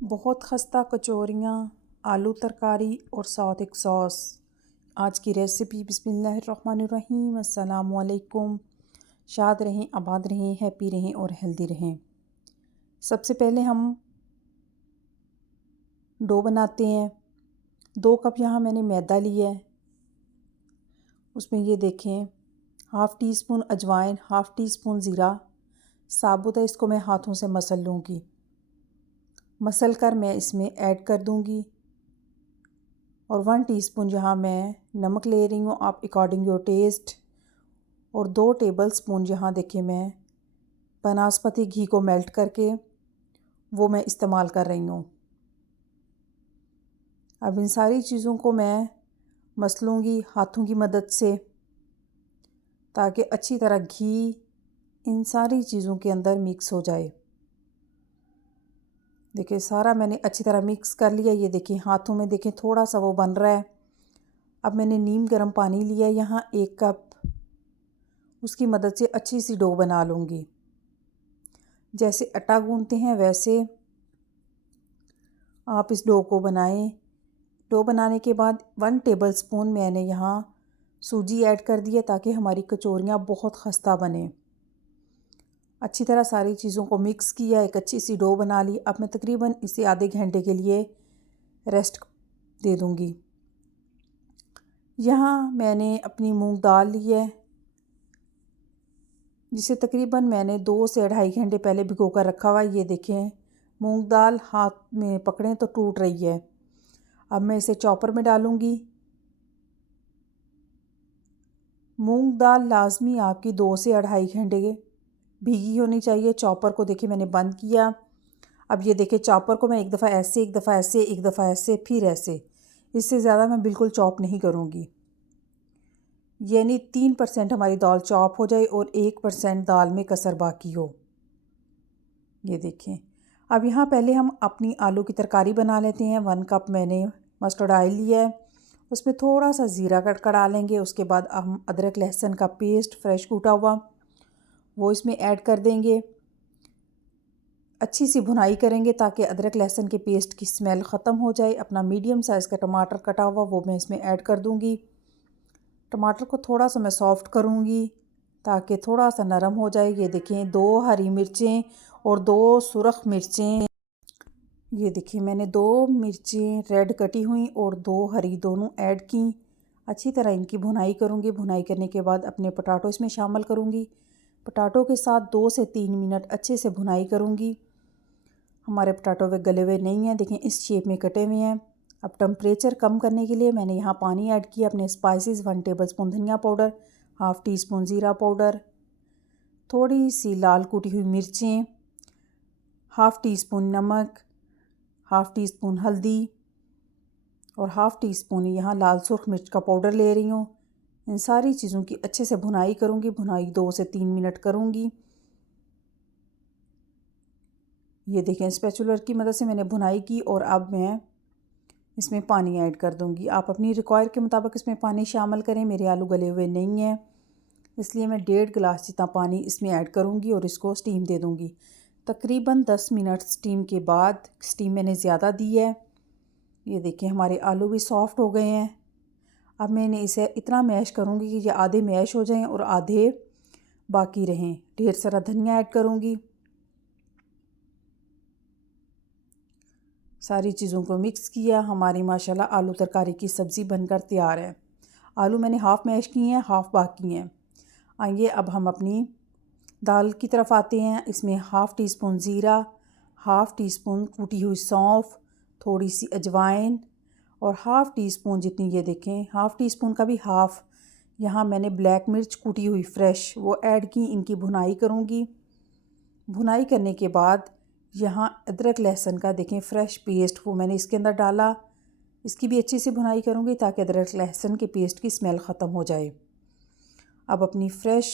बहुत खस्ता कचौरियाँ, आलू तरकारी और साथ एक सॉस। आज की रेसिपी बिस्मिल्लाहिर्रहमानिर्रहीम। अस्सलामुअलैकुम। शाद रहें, आबाद रहें, हैप्पी रहें और हेल्दी रहें। सबसे पहले हम डो बनाते हैं। 2 कप यहाँ मैंने मैदा लिया है। उसमें ये देखें, हाफ़ टी स्पून अजवाइन, हाफ़ टी स्पून ज़ीरा साबुत है। इसको मैं हाथों से मसल लूँगी। मसल कर मैं इसमें ऐड कर दूँगी और 1 टीस्पून यहाँ मैं नमक ले रही हूँ, आप अकॉर्डिंग योर टेस्ट। और 2 टेबलस्पून यहाँ देखिए मैं बनास्पति घी को मेल्ट करके वो मैं इस्तेमाल कर रही हूँ। अब इन सारी चीज़ों को मैं मसलूँगी हाथों की मदद से, ताकि अच्छी तरह घी इन सारी चीज़ों के अंदर मिक्स हो जाए। देखिए सारा मैंने अच्छी तरह मिक्स कर लिया। ये देखिए हाथों में देखें थोड़ा सा वो बन रहा है। अब मैंने नीम गर्म पानी लिया यहाँ 1 कप, उसकी मदद से अच्छी सी डो बना लूँगी। जैसे आटा गूंथते हैं वैसे आप इस डो को बनाएं। डो बनाने के बाद 1 टेबलस्पून मैंने यहाँ सूजी ऐड कर दी है, ताकि हमारी कचौरियाँ बहुत खस्ता बने। अच्छी तरह सारी चीज़ों को मिक्स किया, एक अच्छी सी डो बना ली। अब मैं तकरीबन इसे आधे घंटे के लिए रेस्ट दे दूँगी। यहाँ मैंने अपनी मूंग दाल ली है, जिसे तकरीबन मैंने 2 से 2.5 घंटे पहले भिगो कर रखा हुआ है। ये देखें मूंग दाल हाथ में पकड़ें तो टूट रही है। अब मैं इसे चॉपर में डालूँगी। मूंग दाल लाजमी आपकी 2 से 2.5 घंटे भीगी होनी चाहिए। चॉपर को देखिए मैंने बंद किया। अब ये देखिए चॉपर को मैं एक दफ़ा ऐसे, एक दफ़ा ऐसे, एक दफ़ा ऐसे, फिर ऐसे, इससे ज़्यादा मैं बिल्कुल चॉप नहीं करूँगी। यानी 3% हमारी दाल चॉप हो जाए और 1% दाल में कसर बाकी हो। ये देखें। अब यहाँ पहले हम अपनी आलू की तरकारी बना लेते हैं। 1 कप मैंने मस्टर्ड ऑयल लिया है, उसमें थोड़ा सा ज़ीरा कड़ा लेंगे। उसके बाद हम अदरक लहसुन का पेस्ट फ्रेश कूटा हुआ वो इसमें ऐड कर देंगे। अच्छी सी भुनाई करेंगे ताकि अदरक लहसुन के पेस्ट की स्मेल ख़त्म हो जाए। अपना मीडियम साइज़ का टमाटर कटा हुआ वो मैं इसमें ऐड कर दूँगी। टमाटर को थोड़ा सा मैं सॉफ़्ट करूँगी ताकि थोड़ा सा नरम हो जाए। ये देखें 2 हरी मिर्चें और 2 सुरख मिर्चें। ये देखिए मैंने 2 मिर्चें रेड कटी हुई और 2 हरी दोनों ऐड की। अच्छी तरह इनकी भुनाई करूँगी। भुनाई करने के बाद अपने पोटैटो इसमें शामिल करूँगी। पोटैटो के साथ 2 से 3 मिनट अच्छे से भुनाई करूँगी। हमारे पोटैटो वे गले हुए नहीं हैं, देखें इस शेप में कटे हुए हैं। अब टेम्परेचर कम करने के लिए मैंने यहाँ पानी ऐड किया। अपने स्पाइसेस 1 टेबलस्पून धनिया पाउडर, हाफ़ टी स्पून ज़ीरा पाउडर, थोड़ी सी लाल कुटी हुई मिर्चें, हाफ़ टी स्पून नमक, हाफ़ टी स्पून हल्दी और हाफ़ टी स्पून यहाँ लाल सुर्ख मिर्च का पाउडर ले रही हूँ। इन सारी चीज़ों की अच्छे से भुनाई करूँगी। भुनाई 2 से 3 मिनट करूँगी। ये देखें स्पैचुलर की मदद से मैंने भुनाई की और अब मैं इसमें पानी ऐड कर दूँगी। आप अपनी रिक्वायर के मुताबिक इसमें पानी शामिल करें। मेरे आलू गले हुए नहीं हैं, इसलिए मैं 1.5 गिलास जितना पानी इसमें ऐड करूँगी और इसको स्टीम दे दूँगी। तकरीबन 10 मिनट स्टीम के बाद, स्टीम मैंने ज़्यादा दी है। ये देखिए हमारे आलू भी सॉफ़्ट हो गए हैं। अब मैंने इसे इतना मैश करूँगी कि ये आधे मैश हो जाएं और आधे बाकी रहें। ढेर सारा धनिया ऐड करूँगी। सारी चीज़ों को मिक्स किया। हमारी माशाल्लाह आलू तरकारी की सब्ज़ी बनकर तैयार है। आलू मैंने हाफ़ मैश किए हैं, हाफ़ बाकी हैं। आइए अब हम अपनी दाल की तरफ आते हैं। इसमें हाफ़ टी स्पून ज़ीरा, हाफ़ टी स्पून कूटी हुई सौंफ, थोड़ी सी अजवाइन और हाफ़ टी स्पून जितनी, ये देखें हाफ़ टी स्पून का भी हाफ़ यहाँ मैंने ब्लैक मिर्च कूटी हुई फ्रेश वो ऐड की। इनकी भुनाई करूँगी। भुनाई करने के बाद यहाँ अदरक लहसुन का देखें फ्रेश पेस्ट वो मैंने इसके अंदर डाला। इसकी भी अच्छी से भुनाई करूँगी ताकि अदरक लहसुन के पेस्ट की स्मेल ख़त्म हो जाए। अब अपनी फ्रेश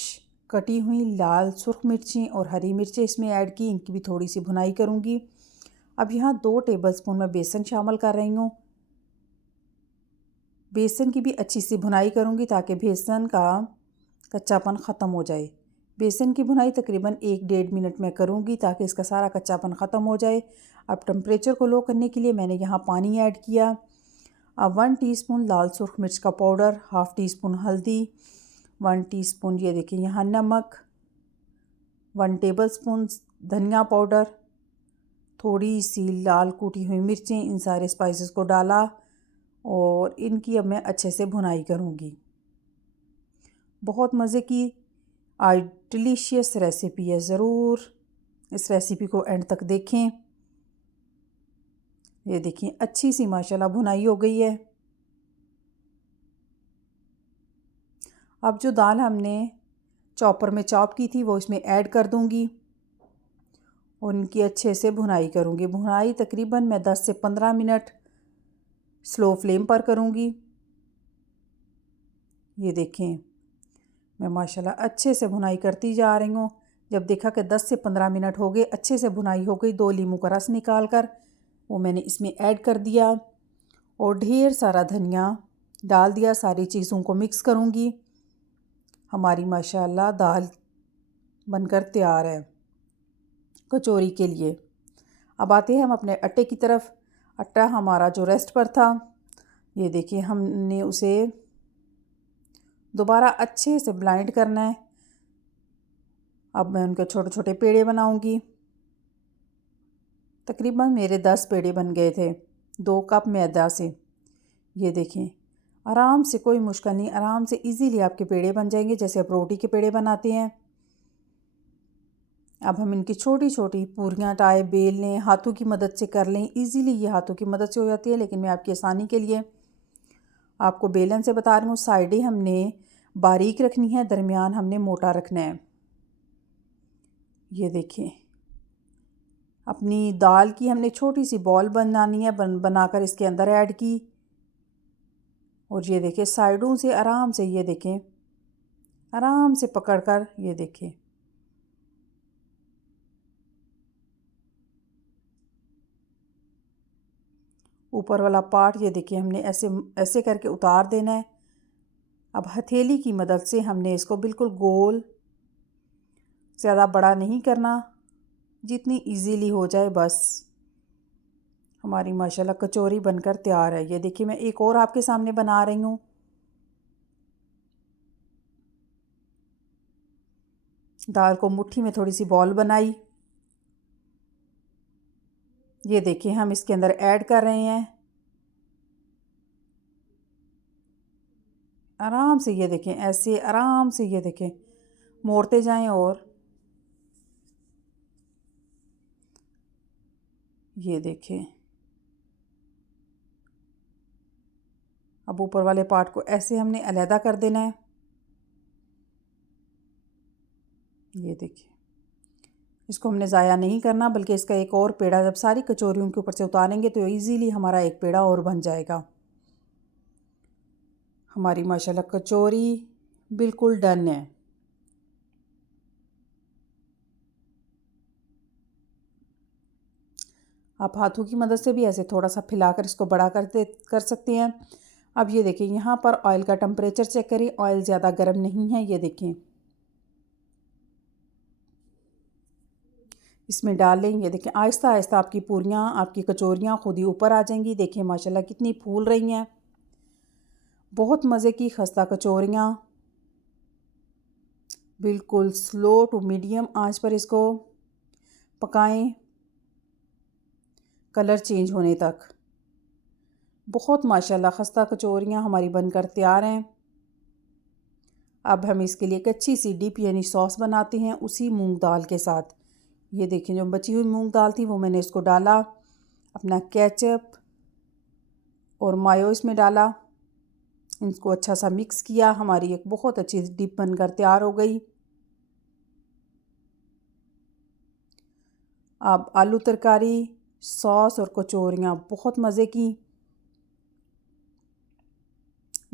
कटी हुई लाल सुर्ख मिर्चें और हरी मिर्चें इसमें ऐड की। इनकी भी थोड़ी सी भुनाई करूँगी। अब यहाँ 2 टेबलस्पून मैं बेसन शामिल कर रही हूँ। बेसन की भी अच्छी सी भुनाई करूँगी ताकि बेसन का कच्चापन ख़त्म हो जाए। बेसन की भुनाई तकरीबन 1-1.5 मिनट में करूँगी ताकि इसका सारा कच्चापन ख़त्म हो जाए। अब टेम्परेचर को लो करने के लिए मैंने यहाँ पानी ऐड किया। अब 1 टीस्पून लाल सुर्ख मिर्च का पाउडर, हाफ़ टी स्पून हल्दी, 1 टीस्पून ये देखिए यहाँ नमक, 1 टेबलस्पून धनिया पाउडर, थोड़ी सी लाल कूटी हुई मिर्चें, इन सारे स्पाइसेस को डाला और इनकी अब मैं अच्छे से भुनाई करूँगी। बहुत मज़े की डिलीशियस रेसिपी है, ज़रूर इस रेसिपी को एंड तक देखें। ये देखिए अच्छी सी माशाल्लाह भुनाई हो गई है। अब जो दाल हमने चॉपर में चॉप की थी वो इसमें ऐड कर दूंगी और उनकी अच्छे से भुनाई करूंगी। भुनाई तकरीबन मैं 10 से 15 मिनट स्लो फ्लेम पर करूंगी। ये देखें मैं माशाल्लाह अच्छे से भुनाई करती जा रही हूँ। जब देखा कि 10 से 15 मिनट हो गए, अच्छे से भुनाई हो गई, 2 लीमू का रस निकाल कर वो मैंने इसमें ऐड कर दिया और ढेर सारा धनिया डाल दिया। सारी चीज़ों को मिक्स करूँगी। हमारी माशाल्लाह दाल बनकर तैयार है कचौरी के लिए। अब आते हैं हम अपने आटे की तरफ। आटा हमारा जो रेस्ट पर था, ये देखिए हमने उसे दोबारा अच्छे से ब्लाइंड करना है। अब मैं उनके छोटे छोटे पेड़े बनाऊंगी। तकरीबन मेरे 10 पेड़े बन गए थे 2 कप मैदा से। ये देखें आराम से, कोई मुश्किल नहीं, आराम से इजीली आपके पेड़े बन जाएंगे जैसे आप रोटी के पेड़े बनाते हैं। अब हम इनकी छोटी छोटी पूरियाँ टाए बेल लें, हाथों की मदद से कर लें। इजीली ये हाथों की मदद से हो जाती है, लेकिन मैं आपकी आसानी के लिए आपको बेलन से बता रही हूँ। साइडें हमने बारीक रखनी है, दरमियान हमने मोटा रखना है। ये देखिए अपनी दाल की हमने छोटी सी बॉल बनानी है, बनाकर इसके अंदर ऐड की और ये देखिए साइडों से आराम से, ये देखें आराम से पकड़कर, ये देखें ऊपर वाला पार्ट, ये देखिए हमने ऐसे ऐसे करके उतार देना है। अब हथेली की मदद से हमने इसको बिल्कुल गोल, ज़्यादा बड़ा नहीं करना, जितनी इजीली हो जाए बस। हमारी माशाल्लाह कचौरी बनकर तैयार है। ये देखिए मैं एक और आपके सामने बना रही हूँ। दाल को मुट्ठी में थोड़ी सी बॉल बनाई। ये देखिए हम इसके अंदर ऐड कर रहे हैं आराम से। ये देखें ऐसे आराम से, ये देखें मोड़ते जाएं और ये देखें अब ऊपर वाले पार्ट को ऐसे हमने अलहदा कर देना है। ये देखिए इसको हमने ज़ाया नहीं करना, बल्कि इसका एक और पेड़ा जब सारी कचौरियों के ऊपर से उतारेंगे तो इजीली हमारा एक पेड़ा और बन जाएगा। हमारी माशाल्लाह कचौरी बिल्कुल डन है। आप हाथों की मदद से भी ऐसे थोड़ा सा फैलाकर इसको बड़ा कर सकते हैं। अब ये देखें यहाँ पर ऑयल का टेम्परेचर चेक करें, ऑयल ज़्यादा गर्म नहीं है। ये देखें इसमें डाल लें। ये देखें आहिस्ता आहिस्ता आपकी पूरियाँ, आपकी कचौरियाँ खुद ही ऊपर आ जाएंगी। देखिए माशाल्लाह कितनी फूल रही हैं। बहुत मज़े की खस्ता कचौरियाँ, बिल्कुल स्लो टू मीडियम आंच पर इसको पकाएं, कलर चेंज होने तक। बहुत माशाल्लाह खस्ता कचौरियाँ हमारी बनकर तैयार हैं। अब हम इसके लिए एक अच्छी सी डिप यानी सॉस बनाते हैं उसी मूंग दाल के साथ। ये देखिए जो बची हुई मूंग दाल थी वो मैंने इसको डाला, अपना केचप और मायो इसमें डाला, इनको अच्छा सा मिक्स किया। हमारी एक बहुत अच्छी डिप बनकर तैयार हो गई। अब आलू तरकारी, सॉस और कचौरियाँ बहुत मज़े की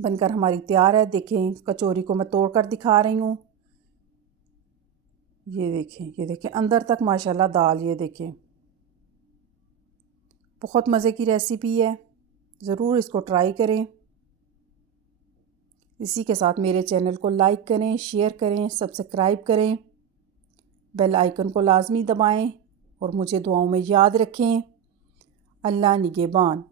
बनकर हमारी तैयार है। देखें कचौरी को मैं तोड़कर दिखा रही हूँ। ये देखें अंदर तक माशाल्लाह दाल, ये देखें बहुत मज़े की रेसिपी है, ज़रूर इसको ट्राई करें। इसी के साथ मेरे चैनल को लाइक करें, शेयर करें, सब्सक्राइब करें। बेल आइकन को लाजमी दबाएं और मुझे दुआओं में याद रखें। अल्लाह निगहबान।